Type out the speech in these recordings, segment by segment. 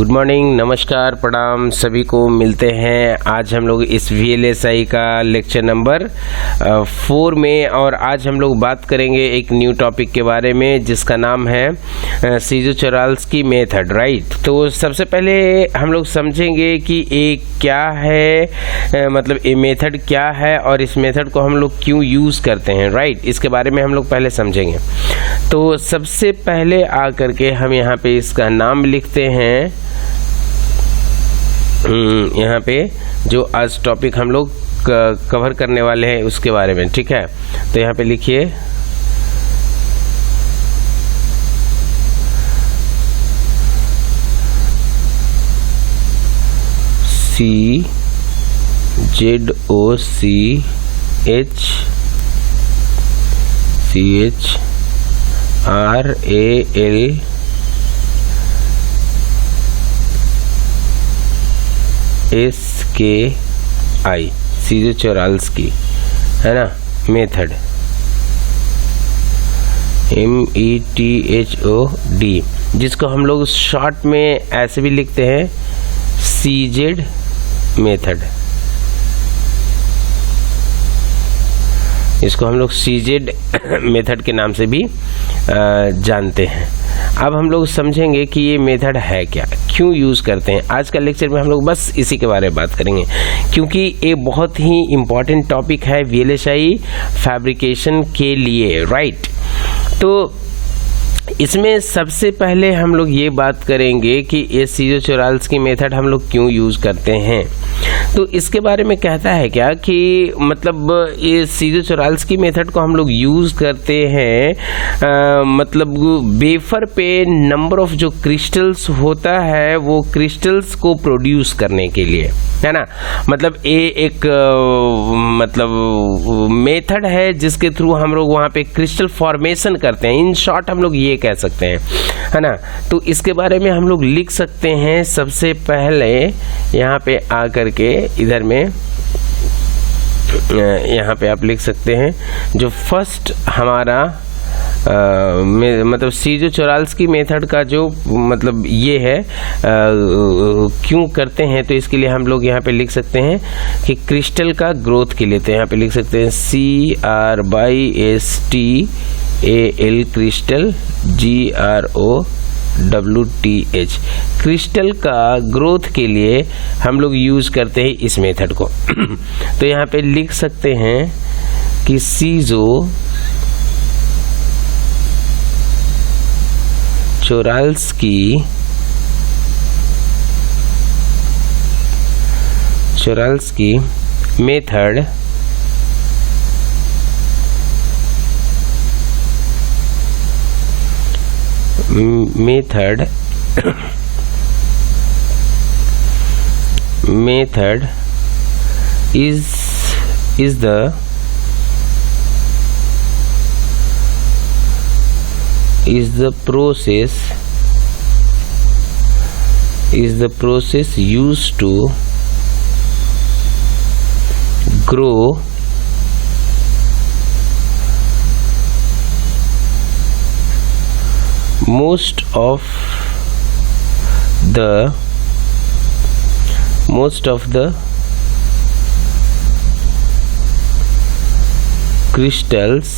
Good morning, नमस्कार, प्रणाम सभी को। मिलते हैं आज हम लोग इस VLSI का लेक्चर नंबर 4 में, और आज हम लोग बात करेंगे एक न्यू टॉपिक के बारे में जिसका नाम है सीजो-चोराल्स्की मेथड, राइट। तो सबसे पहले हम लोग समझेंगे कि ये क्या है, मतलब ये मेथड क्या है और इस मेथड को हम लोग क्यों यूज़ करते हैं, राइट। इसके बारे में हम लोग पहले समझेंगे। तो सबसे पहले आकर के हम यहाँ पे इसका नाम लिखते हैं, यहाँ पे जो आज टॉपिक हम लोग कवर करने वाले हैं उसके बारे में, ठीक है। तो यहाँ पे लिखिए CHOCHRALSKI, सीजो-चोराल्स्की, है ना, मेथड, METHOD, जिसको हम लोग शॉर्ट में ऐसे भी लिखते हैं CZ मेथड। इसको हम लोग CZ मेथड के नाम से भी जानते हैं। अब हम लोग समझेंगे कि ये मेथड है क्या, क्यों यूज़ करते हैं। आज का लेक्चर में हम लोग बस इसी के बारे में बात करेंगे, क्योंकि ये बहुत ही इम्पॉर्टेंट टॉपिक है VLSI फैब्रिकेशन के लिए, राइट। तो इसमें सबसे पहले हम लोग ये बात करेंगे कि ये सीजो-चोराल्स्की मेथड हम लोग क्यों यूज़ करते हैं। तो इसके बारे में कहता है क्या कि मतलब ये सीजो-चोराल्स्की मेथड को हम लोग यूज़ करते हैं, मतलब वेफर पे नंबर ऑफ जो क्रिस्टल्स होता है वो क्रिस्टल्स को प्रोड्यूस करने के लिए, है ना। मतलब ये एक मतलब मेथड है जिसके थ्रू हम लोग वहाँ पे क्रिस्टल फॉर्मेशन करते हैं। इन शॉर्ट हम लोग ये कह सकते हैं, है ना। तो इसके बारे में हम लोग लिख सकते हैं सबसे पहले यहाँ पे आकर के, इधर में यहाँ पे आप लिख सकते हैं जो फर्स्ट हमारा मतलब सीजो-चोराल्स्की मेथड का जो मतलब ये है क्यों करते हैं। तो इसके लिए हम लोग यहाँ पे लिख सकते हैं कि क्रिस्टल का ग्रोथ के लिए, तो यहाँ पे लिख सकते हैं CRYSTAL क्रिस्टल, GROWTH, क्रिस्टल का ग्रोथ के लिए हम लोग यूज़ करते हैं इस मेथड को। तो यहाँ पे लिख सकते हैं कि सीजो-चोराल्स्की method is the process used to grow most of the crystals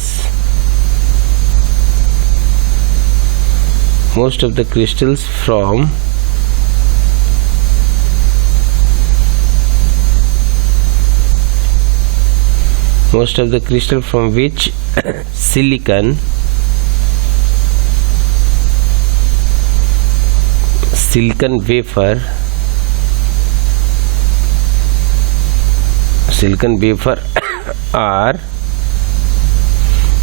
from which silicon wafer are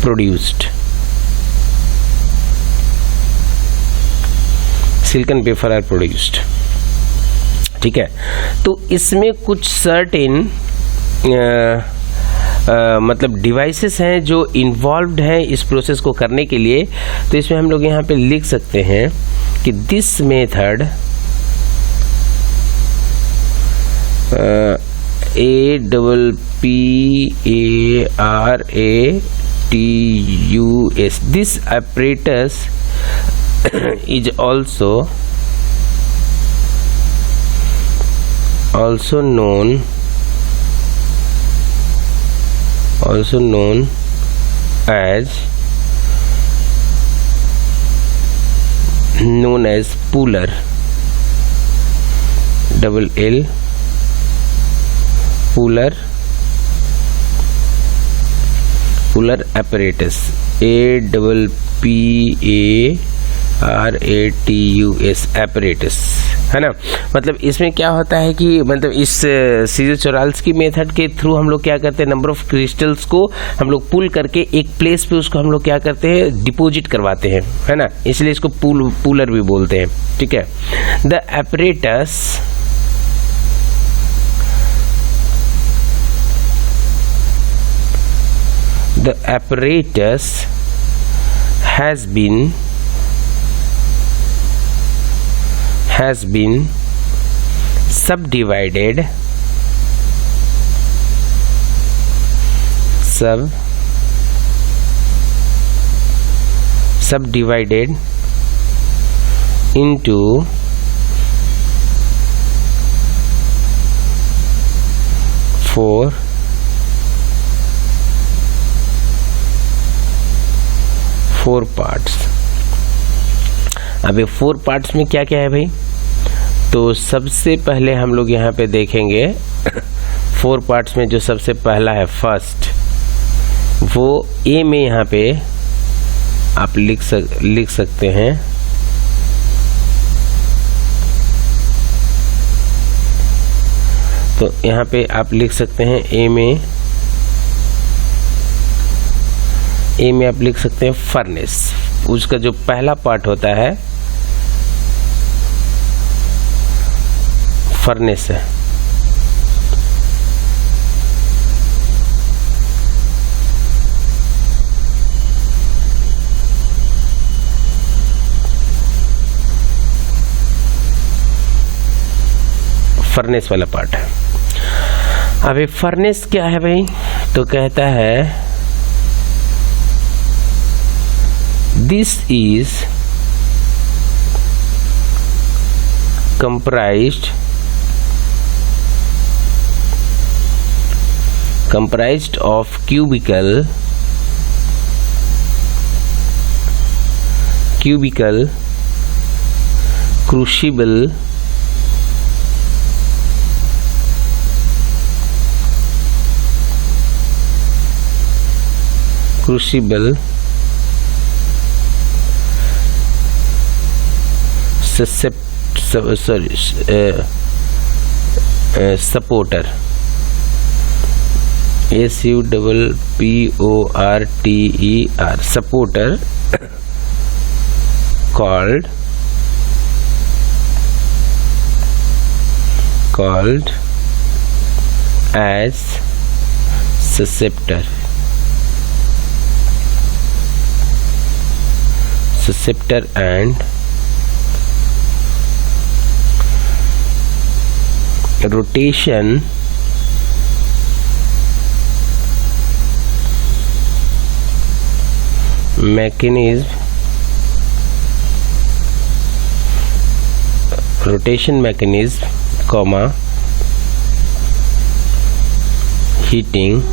produced। ठीक है। तो इसमें कुछ सर्टेन मतलब डिवाइसेस हैं जो इन्वॉल्व्ड हैं इस प्रोसेस को करने के लिए। तो इसमें हम लोग यहाँ पे लिख सकते हैं कि this method APPARATUS, this apparatus is also also known as puller, double L, puller apparatus, APPARATUS apparatus, है ना। मतलब इसमें क्या होता है कि मतलब इस सीजर-चोराल्स्की की मेथड के थ्रू हम लोग क्या करते हैं, नंबर ऑफ क्रिस्टल्स को हम लोग पुल करके एक प्लेस पे उसको हम लोग क्या करते हैं, डिपॉजिट करवाते हैं, है ना। इसलिए इसको पुलर भी बोलते हैं, ठीक है। The apparatus has been subdivided into 4 parts. अब ये 4 पार्ट्स में क्या क्या है भाई, तो सबसे पहले हम लोग यहाँ पे देखेंगे 4 पार्ट्स में जो सबसे पहला है फर्स्ट, वो ए में यहाँ पे आप लिख सकते हैं तो यहाँ पे आप लिख सकते हैं ए में आप लिख सकते हैं फर्नेस। उसका जो पहला पार्ट होता है फर्नेस है। फर्नेस वाला पार्ट है। अब ये फर्नेस क्या है भाई, तो कहता है this is comprised of cubical crucible supporter, SUPPORTER, supporter called as susceptor and rotation mechanism, comma heating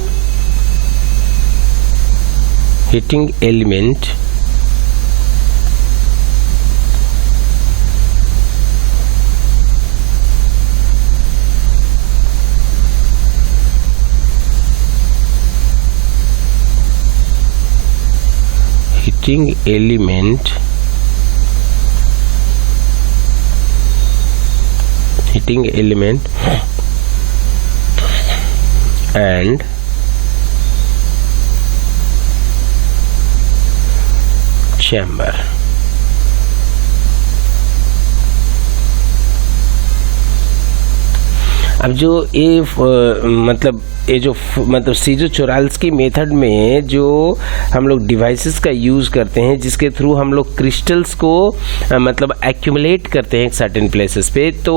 element and chamber। अब जो ये मतलब ये जो मतलब सीजो-चोराल्स्की मेथड में जो हम लोग डिवाइसेस का यूज़ करते हैं जिसके थ्रू हम लोग क्रिस्टल्स को मतलब एक्यूमुलेट करते हैं एक सर्टेन प्लेसेस पे, तो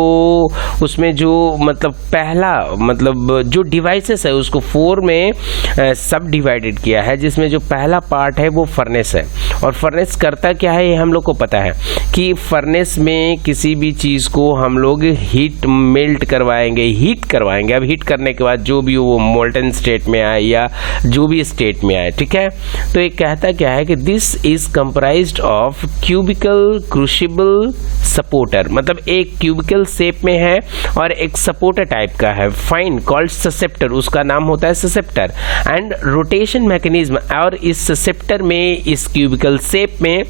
उसमें जो मतलब पहला मतलब जो डिवाइसेस है उसको 4 में सब डिवाइडेड किया है, जिसमें जो पहला पार्ट है वो फर्नेस है। और फर्नेस करता क्या है ये हम लोग को पता है कि फर्नेस में किसी भी चीज़ को हम लोग हीट मेल्ट करवाएंगे, हीट करवाएंगे। अब हीट करने के बाद जो भी वो मोल्टन स्टेट में आए या जो भी स्टेट में आए, ठीक है। तो ये कहता क्या है कि this is comprised of cubicle क्रूशिबल supporter, मतलब एक क्यूबिकल शेप में है और एक सपोर्टर टाइप का है, फाइन कॉल्ड ससेप्टर, उसका नाम होता है ससेप्टर, एंड रोटेशन मैकेनिज्म। और इस ससेप्टर में इस क्यूबिकल शेप में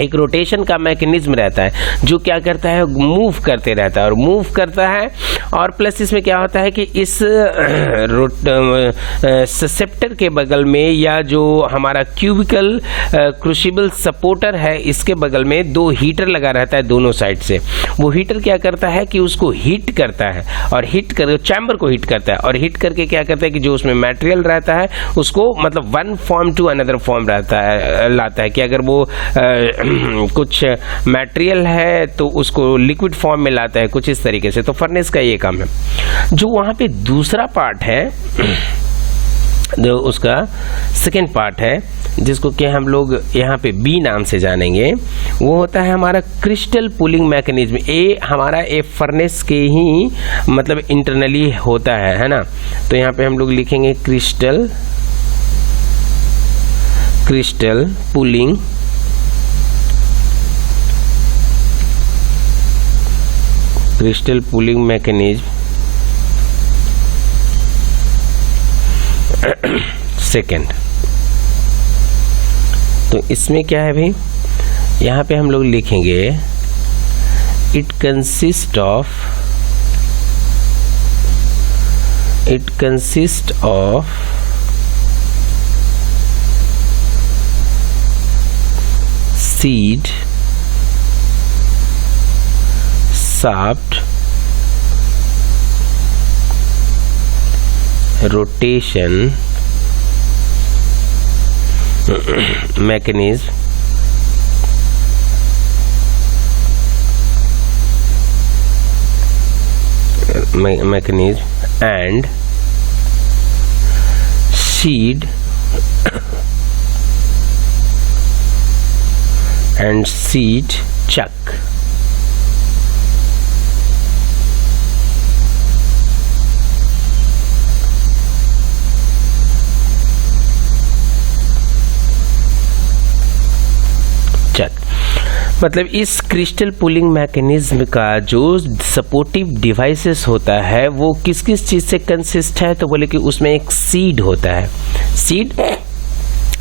एक रोटेशन का मैकेनिज्म रहता है जो क्या करता है, मूव करते रहता है और मूव करता है। और प्लस इसमें क्या होता है कि इस ससेप्टर के बगल में या जो हमारा क्यूबिकल क्रूशिबल सपोर्टर है इसके बगल में 2 हीटर लगा रहता है दोनों साइड से। वो हीटर क्या करता है कि उसको हीट करता है और हीट कर चैम्बर को हीट करता है और हीट करके क्या करता है कि जो उसमें मटेरियल रहता है उसको मतलब one form to another form रहता है लाता है कि अगर वो कुछ मटेरियल है तो उसको लिक्विड फॉर्म में लाता है, कुछ इस तरीके से। तो फर्नेस का ये काम है। जो वहाँ पे दूसरा पार्ट है जो उसका सेकेंड पार्ट है जिसको कि हम लोग यहाँ पे बी नाम से जानेंगे, वो होता है हमारा क्रिस्टल पुलिंग मैकेनिज्म। ये हमारा ए फर्नेस के ही मतलब इंटरनली होता है ना। तो यहाँ पे हम लोग लिखेंगे क्रिस्टल पुलिंग मैकेनिज्म सेकेंड। तो इसमें क्या है भाई, यहाँ पे हम लोग लिखेंगे it consist of seed, shaft, rotation mechanism, and seed chuck. मतलब इस क्रिस्टल पुलिंग मैकेनिज्म का जो सपोर्टिव डिवाइसेस होता है वो किस किस चीज़ से कंसिस्ट है, तो बोले कि उसमें एक सीड होता है, सीड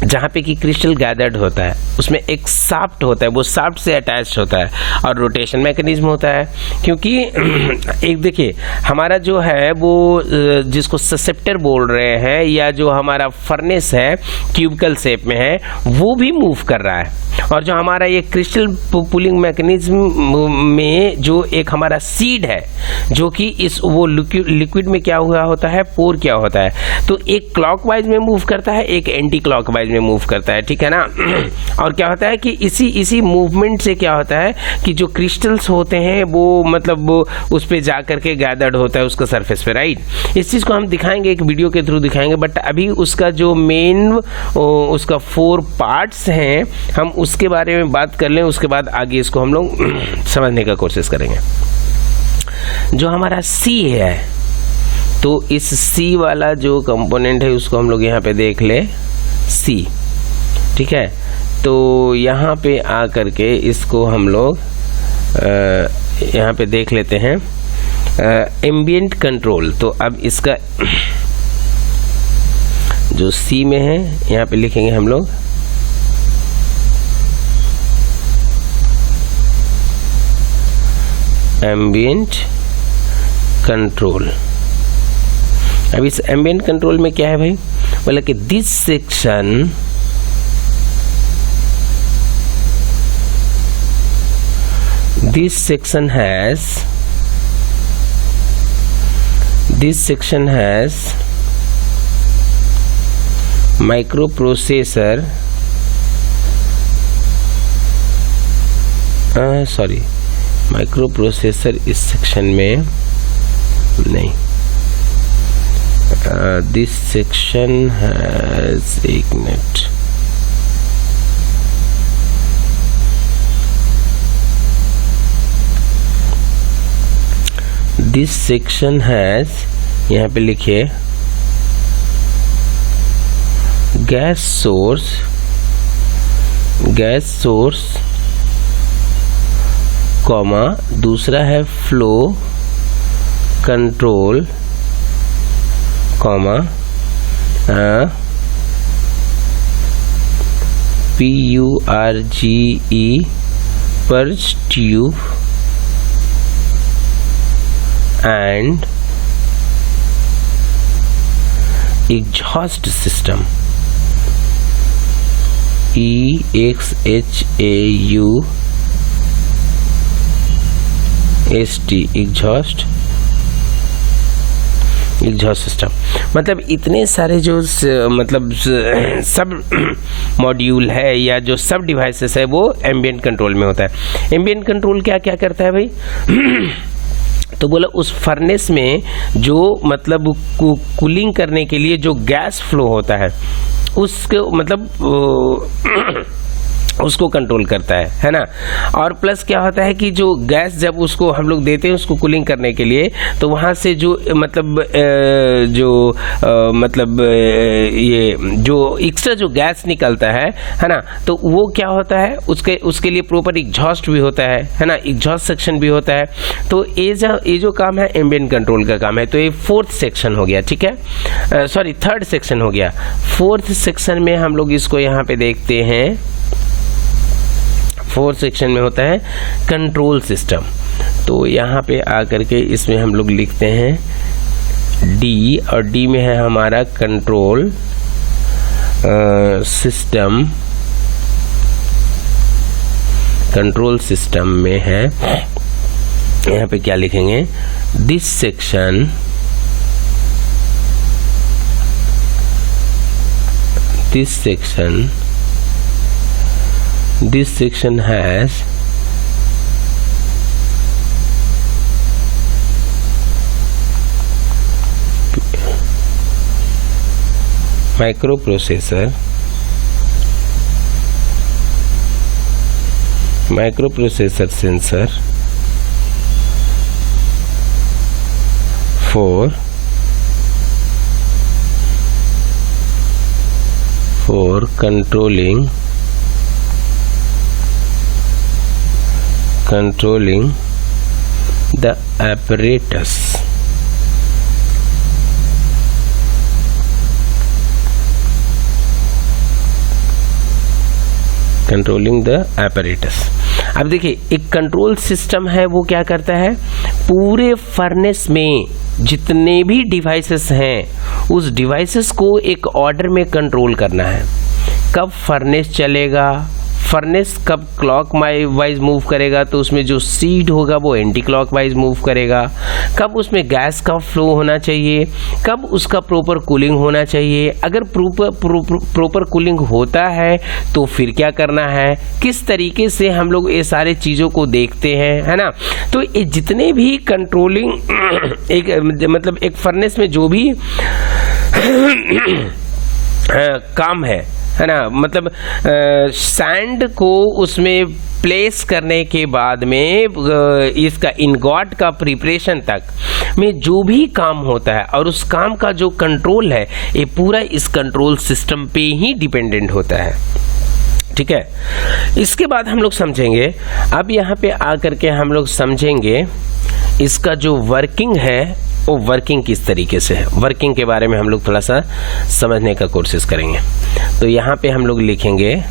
जहाँ पे कि क्रिस्टल गैदर्ड होता है, उसमें एक शाफ्ट होता है, वो शाफ्ट से अटैच्ड होता है, और रोटेशन मैकेनिज्म होता है। क्योंकि एक देखिए हमारा जो है वो जिसको ससेप्टर बोल रहे हैं या जो हमारा फर्नेस है क्यूबिकल शेप में है वो भी मूव कर रहा है, और जो हमारा ये क्रिस्टल पुलिंग मैकेनिज्म में जो एक हमारा सीड है जो कि इस वो लिक्विड में क्या हुआ होता है, पोर क्या होता है, तो एक क्लॉकवाइज में मूव करता है, एक एंटी क्लॉकवाइज में मूव करता है, ठीक है ना। और क्या होता है कि इसी मूवमेंट से क्या होता है कि जो क्रिस्टल्स होते हैं वो मतलब वो उस पर जा करके गैदर्ड होता है उसका सरफेस पे, राइट। इस चीज़ को हम दिखाएंगे, एक वीडियो के थ्रू दिखाएंगे, बट अभी उसका जो मेन उसका 4 पार्ट्स हैं हम उसके बारे में बात कर लें, उसके बाद आगे इसको हम लोग समझने का कोशिश करेंगे। जो हमारा सी है तो इस सी वाला जो कंपोनेंट है उसको हम लोग यहाँ पे देख ले, सी, ठीक है। तो यहाँ पे आ करके इसको हम लोग यहाँ पे देख लेते हैं एम्बिएंट कंट्रोल। तो अब इसका जो सी में है यहाँ पे लिखेंगे हम लोग एम्बिएंट कंट्रोल। अब इस एम्बिएंट कंट्रोल में क्या है भाई, बोला कि this section has microprocessor sorry microprocessor इस सेक्शन में नहीं, दिस सेक्शन हैज, एक मिनट, दिस सेक्शन हैज, यहाँ पे लिखिए गैस सोर्स कॉमा, दूसरा है flow control comma, PURGE purge tube and exhaust system, EXHAUST, exhaust system. मतलब इतने सारे जो मतलब सब मॉड्यूल है या जो सब डिवाइसेस है वो एम्बिएंट कंट्रोल में होता है। एम्बिएंट कंट्रोल क्या क्या करता है भाई? तो बोला उस फर्नेस में जो मतलब कूलिंग करने के लिए जो गैस फ्लो होता है उसको मतलब उसको कंट्रोल करता है ना। और प्लस क्या होता है कि जो गैस जब उसको हम लोग देते हैं उसको कूलिंग करने के लिए, तो वहाँ से जो मतलब ये जो एक्स्ट्रा जो गैस निकलता है ना, तो वो क्या होता है उसके लिए प्रॉपर एग्जॉस्ट भी होता है ना, एग्जॉस्ट सेक्शन भी होता है। तो ये जो काम है एम्बिएंट कंट्रोल का काम है। तो ये फोर्थ सेक्शन हो गया, ठीक है, सॉरी थर्ड सेक्शन हो गया। फोर्थ सेक्शन में हम लोग इसको यहाँ पे देखते हैं। फोर्थ सेक्शन में होता है कंट्रोल सिस्टम। तो यहाँ पे आकर के इसमें हम लोग लिखते हैं डी, और डी में है हमारा कंट्रोल सिस्टम। कंट्रोल सिस्टम में है, यहाँ पे क्या लिखेंगे, this section has microprocessor sensor for controlling the apparatus. Controlling the apparatus। अब देखिए एक कंट्रोल सिस्टम है वो क्या करता है, पूरे फर्नेस में जितने भी डिवाइसेस हैं उस डिवाइसेस को एक ऑर्डर में कंट्रोल करना है। कब फर्नेस चलेगा, फर्नेस कब क्लॉक वाइज मूव करेगा तो उसमें जो सीड होगा वो एंटी क्लॉक वाइज मूव करेगा, कब उसमें गैस का फ्लो होना चाहिए, कब उसका प्रॉपर कूलिंग होना चाहिए, अगर प्रॉपर कूलिंग होता है तो फिर क्या करना है, किस तरीके से हम लोग ये सारे चीज़ों को देखते हैं, है ना। तो ये जितने भी कंट्रोलिंग एक मतलब एक फर्नेस में जो भी काम है ना, मतलब सैंड को उसमें प्लेस करने के बाद में इसका इनगॉट का प्रिपरेशन तक में जो भी काम होता है और उस काम का जो कंट्रोल है ये पूरा इस कंट्रोल सिस्टम पे ही डिपेंडेंट होता है, ठीक है। इसके बाद हम लोग समझेंगे, अब यहाँ पे आकर के हम लोग समझेंगे इसका जो वर्किंग है वो वर्किंग किस तरीके से है। वर्किंग के बारे में हम लोग थोड़ा सा समझने का कोशिश करेंगे। तो यहाँ पे हम लोग लिखेंगे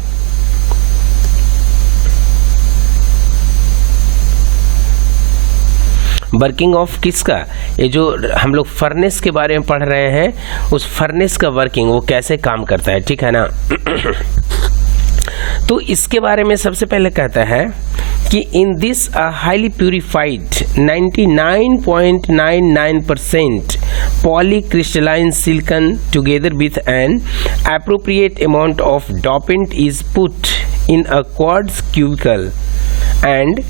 वर्किंग ऑफ किसका, ये जो हम लोग फर्नेस के बारे में पढ़ रहे हैं उस फर्नेस का वर्किंग वो कैसे काम करता है, ठीक है ना। तो इसके बारे में सबसे पहले कहता है कि in this highly purified 99.99% polycrystalline silicon together with an appropriate amount of dopant is put in a quartz cubicle and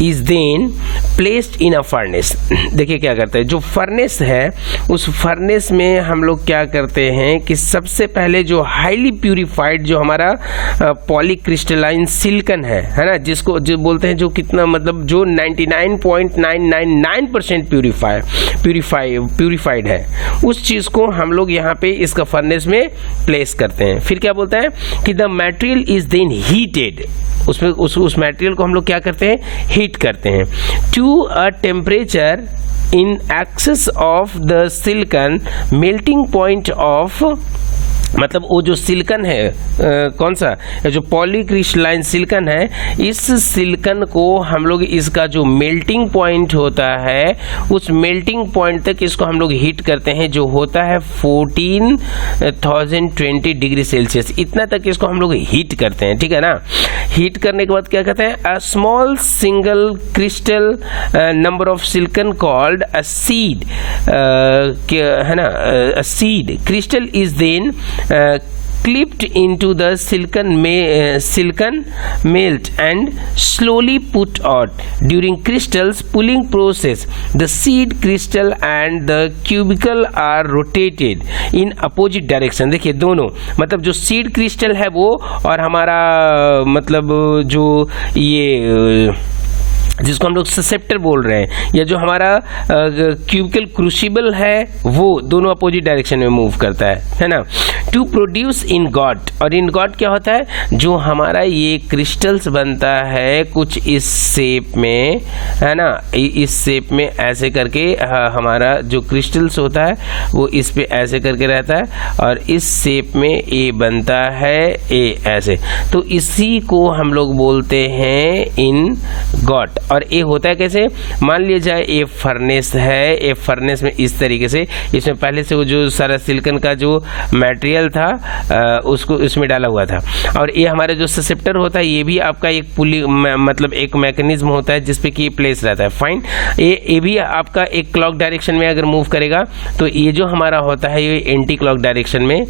is then placed in a furnace। देखिए क्या करते हैं, जो फर्नेस है उस फर्नेस में हम लोग क्या करते हैं कि सबसे पहले जो हाईली प्यूरिफाइड जो हमारा पॉलीक्रिस्टलाइन सिलिकन है ना, जिसको जो बोलते हैं जो कितना मतलब जो 99.999% प्यूरिफाइड है, उस चीज़ को हम लोग यहाँ पे इसका फर्नेस में प्लेस करते हैं। फिर क्या बोलता है कि the material is then heated, उसमें उस मटेरियल को हम लोग क्या करते हैं, हीट करते हैं to a temperature in excess of the silicon melting point of, मतलब वो जो सिलिकन है कौन सा, जो पॉलीक्रिस्टलाइन सिलिकन है, इस सिलिकन को हम लोग इसका जो मेल्टिंग पॉइंट होता है उस मेल्टिंग पॉइंट तक इसको हम लोग हीट करते हैं, जो होता है 14,020 डिग्री सेल्सियस। इतना तक इसको हम लोग हीट करते हैं, ठीक है ना। हीट करने के बाद क्या कहते हैं, a small single crystal number of silicon called a seed, है ना, a seed crystal is then clipped into the silicon melt and slowly put out during crystals pulling process. The seed crystal and the cubicle are rotated in opposite direction। देखिए दोनों, मतलब जो seed crystal है वो और हमारा मतलब जो ये जिसको हम लोग ससेप्टर बोल रहे हैं, या जो हमारा क्यूबिकल क्रूसिबल है, वो दोनों अपोजिट डायरेक्शन में मूव करता है ना। टू प्रोड्यूस इनगॉट, और इनगॉट क्या होता है, जो हमारा ये क्रिस्टल्स बनता है कुछ इस शेप में, है ना, इस शेप में ऐसे करके हमारा जो क्रिस्टल्स होता है वो इस पे ऐसे करके रहता है और इस शेप में ए बनता है, ए ऐसे, तो इसी को हम लोग बोलते हैं इनगॉट। और ये होता है कैसे, मान लिया जाए ये फर्नेस है, ये फर्नेस में इस तरीके से इसमें पहले से वो जो सारा सिलिकन का जो मटेरियल था उसको इसमें डाला हुआ था, और ये हमारा जो ससेप्टर होता है ये भी आपका एक पुली मतलब एक मैकेनिज्म होता है जिसपे कि ये प्लेस रहता है। फाइन, ये भी आपका एक क्लॉक डायरेक्शन में अगर मूव करेगा तो ये जो हमारा होता है ये एंटी क्लॉक डायरेक्शन में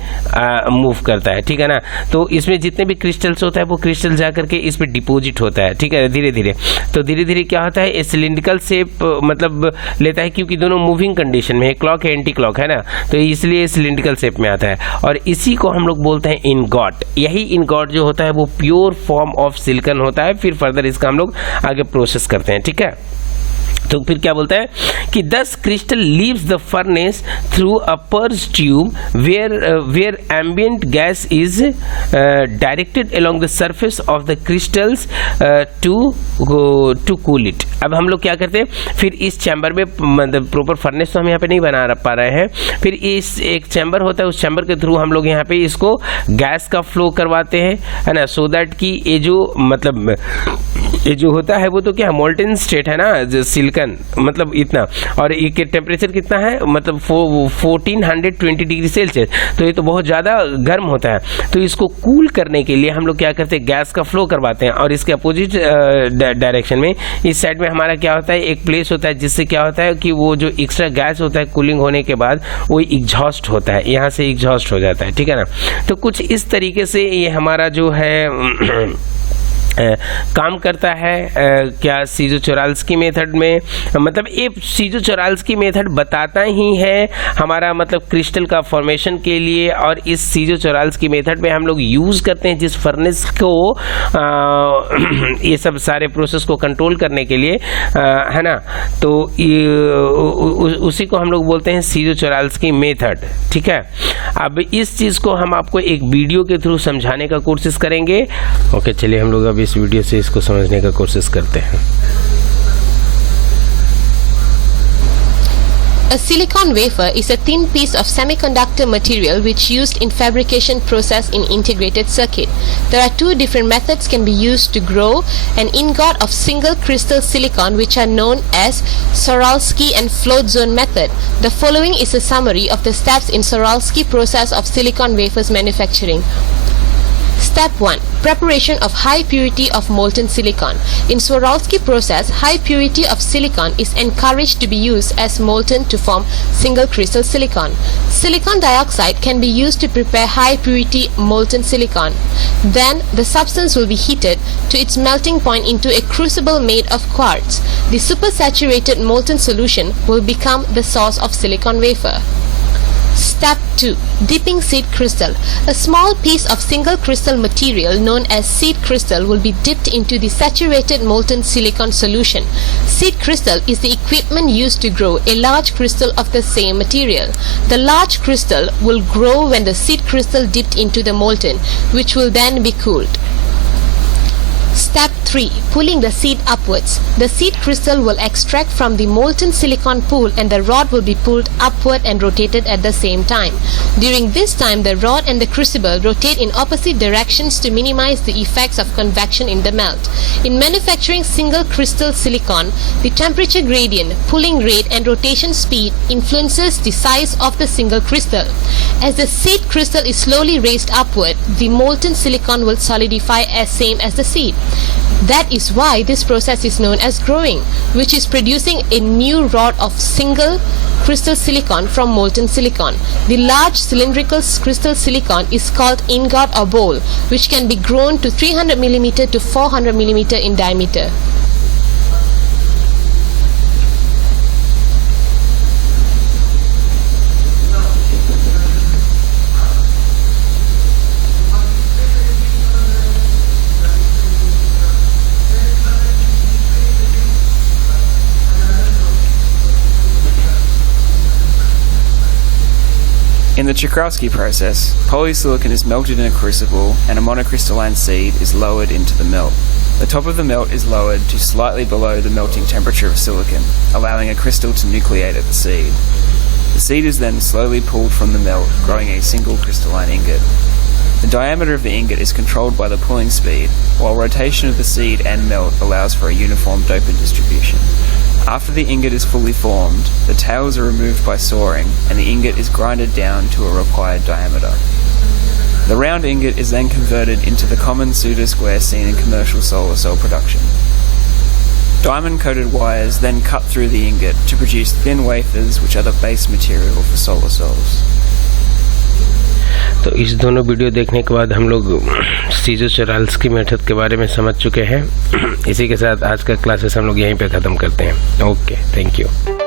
मूव करता है, ठीक है ना। तो इसमें जितने भी क्रिस्टल्स होता है वो क्रिस्टल जा करके इस पर डिपोजिट होता है, ठीक है, धीरे धीरे। तो धीरे धीरे क्या होता है, सिलिंड्रिकल शेप मतलब लेता है, क्योंकि दोनों मूविंग कंडीशन में है, क्लॉक है एंटी क्लॉक है ना, तो इसलिए सिलिंड्रिकल शेप में आता है, और इसी को हम लोग बोलते हैं इनगॉट। यही इनगॉट जो होता है वो प्योर फॉर्म ऑफ सिलिकॉन होता है। फिर फर्दर इसका हम लोग आगे प्रोसेस करते हैं, ठीक है। तो फिर क्या बोलता है कि 10 crystal leaves the furnace through a purge tube where ambient gas is directed along the surface of the crystals to cool it. अब हम लोग क्या करते हैं, फिर इस चैम्बर में मतलब प्रॉपर फर्नेस तो हम यहाँ पे नहीं बना पा रहे हैं, फिर इस एक चैम्बर होता है, उस चैम्बर के थ्रू हम लोग यहाँ पे इसको गैस का फ्लो करवाते हैं, है ना, सो दैट कि ये जो मतलब ये जो होता है वो तो क्या मोल्टेन स्टेट है ना, जो सिलिकन मतलब इतना, और ये टेम्परेचर कितना है मतलब 1420 डिग्री सेल्सियस, तो ये तो बहुत ज़्यादा गर्म होता है। तो इसको कूल करने के लिए हम लोग क्या करते हैं, गैस का फ्लो करवाते हैं, और इसके अपोजिट डायरेक्शन में इस साइड में हमारा क्या होता है, एक प्लेस होता है, जिससे क्या होता है कि वो जो एक्स्ट्रा गैस होता है कूलिंग होने के बाद वो एग्जॉस्ट होता है, यहाँ से एग्जॉस्ट हो जाता है, ठीक है ना। तो कुछ इस तरीके से ये हमारा जो है काम करता है क्या सीजो-चोराल्स्की मेथड में, मतलब ये सीजो-चोराल्स्की मेथड बताता ही है हमारा मतलब क्रिस्टल का फॉर्मेशन के लिए, और इस सीजो-चोराल्स्की मेथड में हम लोग यूज़ करते हैं जिस फर्नेस को ये सब सारे प्रोसेस को कंट्रोल करने के लिए, है ना, तो उसी को हम लोग बोलते हैं सीजो-चोराल्स्की मेथड, ठीक है। अब इस चीज़ को हम आपको एक वीडियो के थ्रू समझाने का कोशिश करेंगे। ओके, चलिए हम लोग अब इस वीडियो से इसको समझने का कोशिश करते हैं। A silicon wafer is a thin piece of semiconductor material which used in fabrication process in integrated circuit. There are two different methods can be used to grow an ingot of single crystal silicon, which are known as Czoralski and float zone method. The following is a summary of the steps in Czoralski process of silicon wafers manufacturing. Step 1. Preparation of high purity of molten silicon. In Swarovski process, high purity of silicon is encouraged to be used as molten to form single crystal silicon. Silicon dioxide can be used to prepare high purity molten silicon. Then the substance will be heated to its melting point into a crucible made of quartz. The supersaturated molten solution will become the source of silicon wafer. Step 2. Dipping seed crystal. A small piece of single crystal material known as seed crystal will be dipped into the saturated molten silicon solution. Seed crystal is the equipment used to grow a large crystal of the same material. The large crystal will grow when the seed crystal dipped into the molten, which will then be cooled. Step 3. Pulling the seed upwards. The seed crystal will extract from the molten silicon pool and the rod will be pulled upward and rotated at the same time. During this time, the rod and the crucible rotate in opposite directions to minimize the effects of convection in the melt. In manufacturing single crystal silicon, the temperature gradient, pulling rate and rotation speed influences the size of the single crystal. As the seed crystal is slowly raised upward, the molten silicon will solidify as same as the seed. That is why this process is known as growing, which is producing a new rod of single crystal silicon from molten silicon. The large cylindrical crystal silicon is called ingot or bowl, which can be grown to 300 mm to 400 mm in diameter. In the Czochralski process, polysilicon is melted in a crucible and a monocrystalline seed is lowered into the melt. The top of the melt is lowered to slightly below the melting temperature of silicon, allowing a crystal to nucleate at the seed. The seed is then slowly pulled from the melt, growing a single crystalline ingot. The diameter of the ingot is controlled by the pulling speed, while rotation of the seed and melt allows for a uniform dopant distribution. After the ingot is fully formed, the tails are removed by sawing and the ingot is grinded down to a required diameter. The round ingot is then converted into the common pseudosquare seen in commercial solar cell production. Diamond-coated wires then cut through the ingot to produce thin wafers which are the base material for solar cells. तो इस दोनों video देखने के बाद हम लोग सीजो-चोराल्स्की method के बारे में समझ चुके हैं। इसी के साथ आज का क्लासेस हम लोग यहीं पे ख़त्म करते हैं। Okay, thank you.